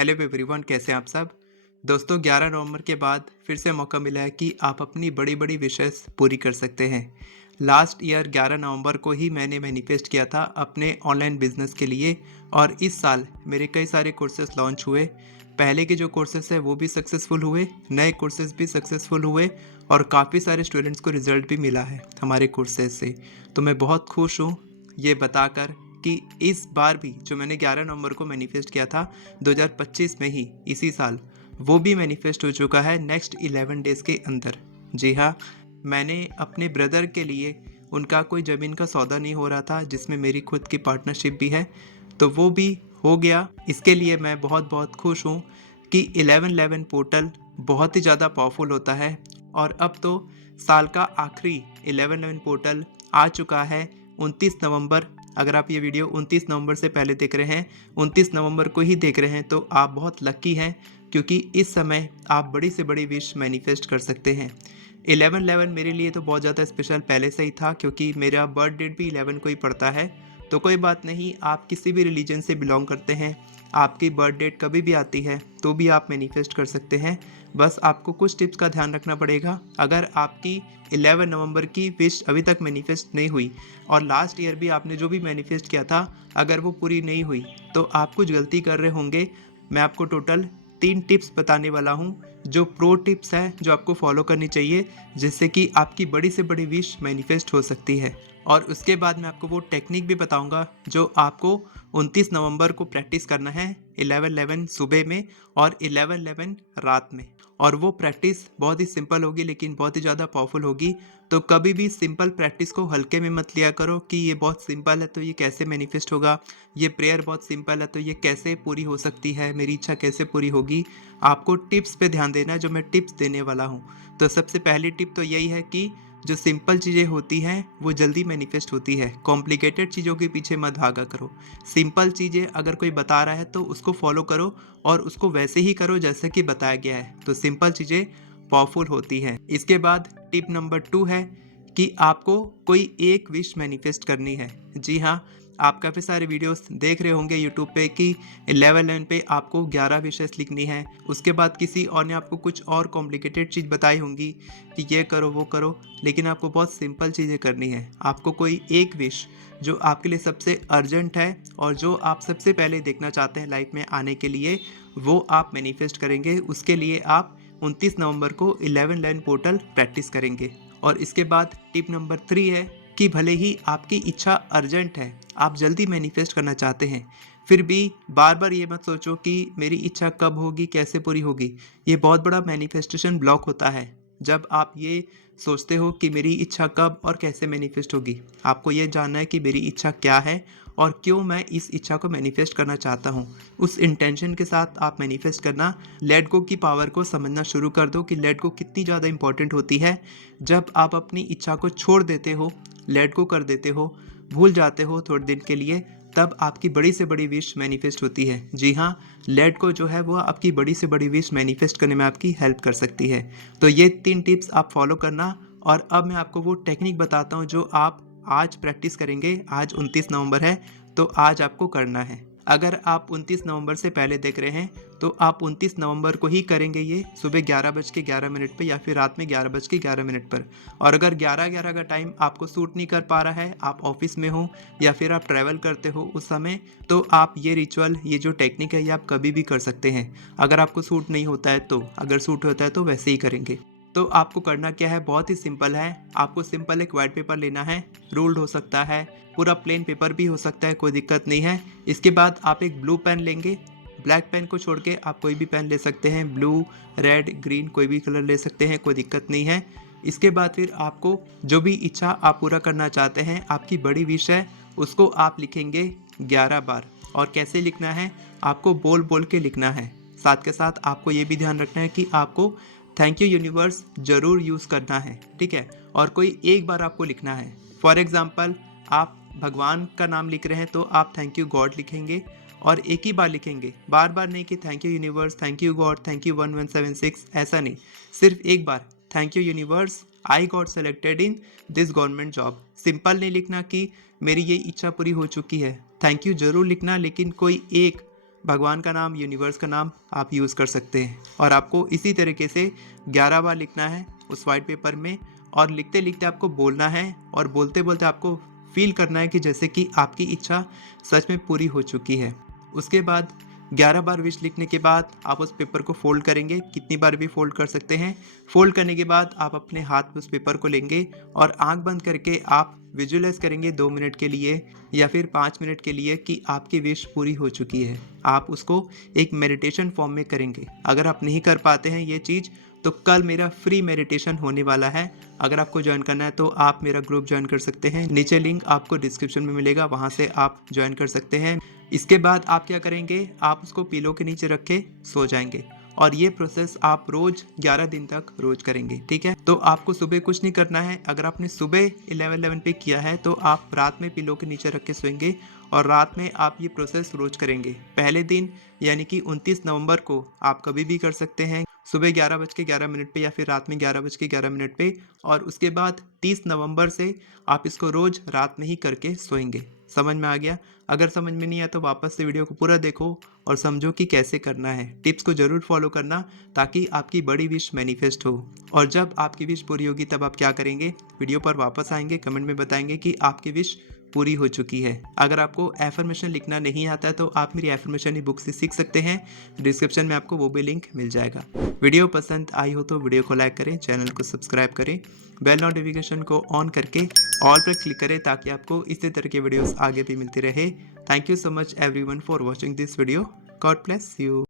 Hello everyone, कैसे हैं आप सब। दोस्तों, 11 नवंबर के बाद फिर से मौका मिला है कि आप अपनी बड़ी बड़ी विशेस पूरी कर सकते हैं। लास्ट ईयर 11 नवंबर को ही मैंने मैनिफेस्ट किया था अपने ऑनलाइन बिजनेस के लिए, और इस साल मेरे कई सारे कोर्सेज लॉन्च हुए। पहले के जो कोर्सेज है वो भी सक्सेसफुल हुए, नए कोर्सेज भी सक्सेसफुल हुए, और काफ़ी सारे स्टूडेंट्स को रिजल्ट भी मिला है हमारे कोर्सेज से। तो मैं बहुत खुश हूँ ये बताकर कि इस बार भी जो मैंने 11 नवंबर को मैनिफेस्ट किया था 2025 में ही, इसी साल, वो भी मैनिफेस्ट हो चुका है नेक्स्ट 11 डेज़ के अंदर। जी हाँ, मैंने अपने ब्रदर के लिए, उनका कोई ज़मीन का सौदा नहीं हो रहा था जिसमें मेरी खुद की पार्टनरशिप भी है, तो वो भी हो गया। इसके लिए मैं बहुत बहुत खुश हूँ कि 1111 पोर्टल बहुत ही ज़्यादा पावरफुल होता है। और अब तो साल का आखिरी 1111 पोर्टल आ चुका है 29 नवंबर। अगर आप ये वीडियो 29 नवंबर से पहले देख रहे हैं, 29 नवंबर को ही देख रहे हैं, तो आप बहुत लकी हैं, क्योंकि इस समय आप बड़ी से बड़ी विश मैनिफेस्ट कर सकते हैं। 1111 मेरे लिए तो बहुत ज़्यादा स्पेशल पहले से ही था, क्योंकि मेरा बर्थ डेट भी 11 को ही पड़ता है। तो कोई बात नहीं, आप किसी भी रिलीजन से बिलोंग करते हैं, आपकी बर्थ डेट कभी भी आती है तो भी आप मैनिफेस्ट कर सकते हैं। बस आपको कुछ टिप्स का ध्यान रखना पड़ेगा। अगर आपकी 11 नवंबर की विश अभी तक मैनिफेस्ट नहीं हुई, और लास्ट ईयर भी आपने जो भी मैनिफेस्ट किया था अगर वो पूरी नहीं हुई, तो आप कुछ गलती कर रहे होंगे। मैं आपको टोटल 3 टिप्स बताने वाला हूँ, जो प्रो टिप्स हैं, जो आपको फॉलो करनी चाहिए, जिससे कि आपकी बड़ी से बड़ी विश मैनिफेस्ट हो सकती है। और उसके बाद मैं आपको वो टेक्निक भी बताऊंगा जो आपको 29 नवंबर को प्रैक्टिस करना है, 11:11 सुबह में और 11:11 रात में। और वो प्रैक्टिस बहुत ही सिंपल होगी, लेकिन बहुत ही ज़्यादा पावरफुल होगी। तो कभी भी सिंपल प्रैक्टिस को हल्के में मत लिया करो कि ये बहुत सिंपल है तो ये कैसे मैनिफेस्ट होगा, ये प्रेयर बहुत सिंपल है तो ये कैसे पूरी हो सकती है, मेरी इच्छा कैसे पूरी होगी। आपको टिप्स पे ध्यान देना है, जो मैं टिप्स देने वाला हूँ। तो सबसे पहली टिप तो यही है कि जो सिंपल चीज़ें होती हैं वो जल्दी मैनिफेस्ट होती है। कॉम्प्लिकेटेड चीज़ों के पीछे मत भागा करो। सिंपल चीज़ें अगर कोई बता रहा है तो उसको फॉलो करो, और उसको वैसे ही करो जैसे कि बताया गया है, तो सिंपल चीज़ें पावरफुल होती हैं। इसके बाद टिप नंबर 2 है कि आपको कोई एक विश मैनिफेस्ट करनी है। जी हाँ, आप काफ़ी सारे वीडियोस देख रहे होंगे यूट्यूब पे कि 11 पे आपको 11 विशेस लिखनी है। उसके बाद किसी और ने आपको कुछ और कॉम्प्लिकेटेड चीज़ बताई होंगी कि ये करो वो करो, लेकिन आपको बहुत सिंपल चीज़ें करनी है। आपको कोई एक विश जो आपके लिए सबसे अर्जेंट है और जो आप सबसे पहले देखना चाहते हैं लाइफ में आने के लिए, वो आप मैनिफेस्ट करेंगे। उसके लिए आप 29 नवंबर को 11 पोर्टल प्रैक्टिस करेंगे। और इसके बाद टिप नंबर 3 है कि भले ही आपकी इच्छा अर्जेंट है, आप जल्दी मैनिफेस्ट करना चाहते हैं, फिर भी बार बार ये मत सोचो कि मेरी इच्छा कब होगी, कैसे पूरी होगी। ये बहुत बड़ा मैनिफेस्टेशन ब्लॉक होता है जब आप ये सोचते हो कि मेरी इच्छा कब और कैसे मैनिफेस्ट होगी। आपको ये जानना है कि मेरी इच्छा क्या है और क्यों मैं इस इच्छा को मैनिफेस्ट करना चाहता हूँ। उस इंटेंशन के साथ आप मैनिफेस्ट करना। लेट गो की पावर को समझना शुरू कर दो कि लेट गो कितनी ज़्यादा इंपॉर्टेंट होती है। जब आप अपनी इच्छा को छोड़ देते हो, लेट गो कर देते हो, भूल जाते हो थोड़े दिन के लिए, तब आपकी बड़ी से बड़ी विश मैनिफेस्ट होती है। जी हाँ, लेट गो जो है वो आपकी बड़ी से बड़ी विश मैनिफेस्ट करने में आपकी हेल्प कर सकती है। तो ये 3 टिप्स आप फॉलो करना। और अब मैं आपको वो टेक्निक बताता हूँ जो आप आज प्रैक्टिस करेंगे। आज 29 नवंबर है, तो आज आपको करना है। अगर आप 29 नवंबर से पहले देख रहे हैं तो आप 29 नवंबर को ही करेंगे ये, सुबह 11:11 पर या फिर रात में 11:11 पर। और अगर 11:11 का टाइम आपको सूट नहीं कर पा रहा है, आप ऑफिस में हो या फिर आप ट्रैवल करते हो उस समय, तो आप ये रिचुअल, ये जो टेक्निक है, ये आप कभी भी कर सकते हैं। अगर आपको सूट नहीं होता है तो, अगर सूट होता है तो वैसे ही करेंगे। तो आपको करना क्या है, बहुत ही सिंपल है। आपको सिंपल एक वाइट पेपर लेना है, रूल्ड हो सकता है, पूरा प्लेन पेपर भी हो सकता है, कोई दिक्कत नहीं है। इसके बाद आप एक ब्लू पेन लेंगे। ब्लैक पेन को छोड़ के आप कोई भी पेन ले सकते हैं, ब्लू, रेड, ग्रीन, कोई भी कलर ले सकते हैं, कोई दिक्कत नहीं है। इसके बाद फिर आपको जो भी इच्छा आप पूरा करना चाहते हैं, आपकी बड़ी विश है, उसको आप लिखेंगे 11 बार। और कैसे लिखना है, आपको बोल बोल के लिखना है। साथ के साथ आपको ये भी ध्यान रखना है कि आपको थैंक यू यूनिवर्स ज़रूर यूज़ करना है, ठीक है। और कोई एक बार आपको लिखना है। फॉर एग्जाम्पल, आप भगवान का नाम लिख रहे हैं तो आप थैंक यू गॉड लिखेंगे, और एक ही बार लिखेंगे, बार बार नहीं कि thank you universe, thank you God, thank you 1176, ऐसा नहीं। सिर्फ एक बार, thank you universe, I got selected in this government job. Simple नहीं लिखना कि मेरी ये इच्छा पूरी हो चुकी है। थैंक यू जरूर लिखना, लेकिन कोई एक भगवान का नाम, यूनिवर्स का नाम आप यूज़ कर सकते हैं। और आपको इसी तरीके से 11 बार लिखना है उस वाइट पेपर में, और लिखते लिखते आपको बोलना है, और बोलते बोलते आपको फील करना है कि जैसे कि आपकी इच्छा सच में पूरी हो चुकी है। उसके बाद 11 बार विश लिखने के बाद आप उस पेपर को फोल्ड करेंगे, कितनी बार भी फोल्ड कर सकते हैं। फोल्ड करने के बाद आप अपने हाथ में उस पेपर को लेंगे और आंख बंद करके आप विजुअलाइज करेंगे 2 मिनट के लिए या फिर 5 मिनट के लिए कि आपकी विश पूरी हो चुकी है। आप उसको एक मेडिटेशन फॉर्म में करेंगे। अगर आप नहीं कर पाते हैं ये चीज़, तो कल मेरा फ्री मेडिटेशन होने वाला है। अगर आपको ज्वाइन करना है तो आप मेरा ग्रुप ज्वाइन कर सकते हैं, नीचे लिंक आपको डिस्क्रिप्शन में मिलेगा, वहाँ से आप ज्वाइन कर सकते हैं। इसके बाद आप क्या करेंगे, आप उसको पिलो के नीचे रख के सो जाएंगे, और ये प्रोसेस आप रोज 11 दिन तक रोज करेंगे, ठीक है। तो आपको सुबह कुछ नहीं करना है। अगर आपने सुबह 11 पे किया है तो आप रात में पिलो के नीचे रख के सोएंगे, और रात में आप ये प्रोसेस रोज करेंगे। पहले दिन यानी कि 29 नवंबर को आप कभी भी कर सकते हैं, सुबह 11:11 पे या फिर रात में 11:11 पे। और उसके बाद 30 नवंबर से आप इसको रोज रात में ही करके सोएंगे। समझ में आ गया? अगर समझ में नहीं आया तो वापस से वीडियो को पूरा देखो और समझो कि कैसे करना है। टिप्स को जरूर फॉलो करना ताकि आपकी बड़ी विश मैनिफेस्ट हो। और जब आपकी विश पूरी होगी तब आप क्या करेंगे, वीडियो पर वापस आएंगे, कमेंट में बताएंगे कि आपकी विश पूरी हो चुकी है। अगर आपको एफर्मेशन लिखना नहीं आता है तो आप मेरी एफर्मेशन की बुक से सीख सकते हैं, डिस्क्रिप्शन में आपको वो भी लिंक मिल जाएगा। वीडियो पसंद आई हो तो वीडियो को लाइक करें, चैनल को सब्सक्राइब करें, बेल नोटिफिकेशन को ऑन करके ऑल पर क्लिक करें ताकि आपको इसी तरह के वीडियोस आगे भी मिलते रहे। Thank you so much everyone for watching this video. God bless you.